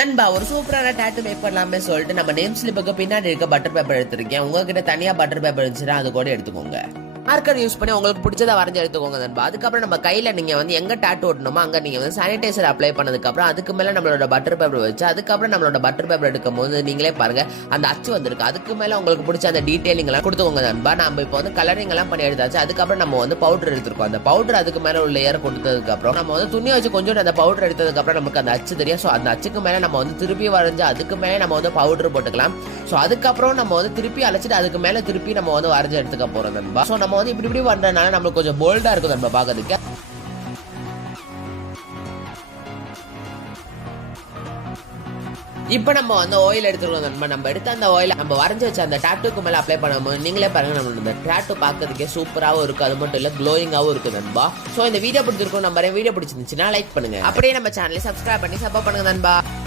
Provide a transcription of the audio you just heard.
நண்பா ஒரு சூப்பரான டாட்டூ மேக் பண்ணலாமே சொல்லிட்டு நம்ம நேம் ஸ்லிப்புக்கு பின்னாடி இருக்க பட்டர் பேப்பர் எடுத்திருக்கேன். உங்ககிட்ட தனியா பட்டர் பேப்பர் இருந்துச்சுன்னா அது கூட எடுத்துக்கோங்க. மார்க்கர் யூஸ் பண்ணி உங்களுக்கு பிடிச்சதை வரைஞ்சி எடுத்துக்கோங்க நண்பா. அதுக்கப்புறம் நம்ம கையில நீங்க வந்து எங்க டாட்டூ ஓட்டணுமோ அங்க நீங்க வந்து சானிடைசர் அப்ளை பண்ணதுக்கப்புறம் அதுக்கு மேல நம்மளோட பட்டர் பேப்பர் வச்சு அதுக்கப்புறம் நம்மளோட பட்டர் பேப்பர் எடுக்கும் போது நீங்களே பாருங்க அந்த அச்சு வந்திருக்கு. அதுக்கு மேல உங்களுக்கு பிடிச்ச அந்த டீடைலிங் எல்லாம் கொடுத்துக்கோங்க நண்பா. நம்ம இப்போ வந்து கலரிங் எல்லாம் பண்ணி எடுத்தாச்சு. அதுக்கப்புறம் நம்ம வந்து பவுடர் எடுத்துருக்கோம். அந்த பவுடர் அதுக்கு மேல உள்ள லேயர் கொடுத்ததுக்கு அப்புறம் நம்ம வந்து துணி வச்சு கொஞ்சம் அந்த பவுடர் எடுத்ததுக்கு அப்புறம் நமக்கு அந்த அச்சு தெரியும். ஸோ அந்த அச்சுக்கு மேல நம்ம வந்து திருப்பி வரைஞ்சு அதுக்கு மேலே நம்ம வந்து பவுடர் போட்டுக்கலாம். ஸோ அதுக்கப்புறம் நம்ம வந்து திருப்பி அழைச்சிட்டு அதுக்கு மேல திருப்பி நம்ம வந்து வரைஞ்சு எடுத்துக்க போறோம் நண்பா. ஸோ நம்ம வந்து இப்படி பண்றதுனால நம்மளுக்கு கொஞ்சம் போல்டா இருக்கும் நம்ம பார்க்கிறதுக்கு. இப்போ நம்ம வந்து ஆயில் எடுத்துருக்கோம் நண்பா. நம்ம எடுத்து அந்த ஆயில் நம்ம வரைஞ்சி வச்சு அந்த டாட்டூக்கு மேல அப்ளை பண்ணும்போது நீங்களே பாருங்க நம்மளோட இந்த டாட்டூ பார்க்கறதுக்கே சூப்பராகவும் இருக்கும். அது மட்டும் இல்ல க்ளோயிங்காகவும் இருக்கு நண்பா. ஸோ இந்த வீடியோ பிடிச்சிருக்கும். நம்ம வீடியோ பிடிச்சிருந்துச்சுன்னா லைக் பண்ணுங்க. அப்படியே நம்ம சேனலை சப்ஸ்கிரைப் பண்ணி சப்போர்ட் பண்ணுங்க நண்பா.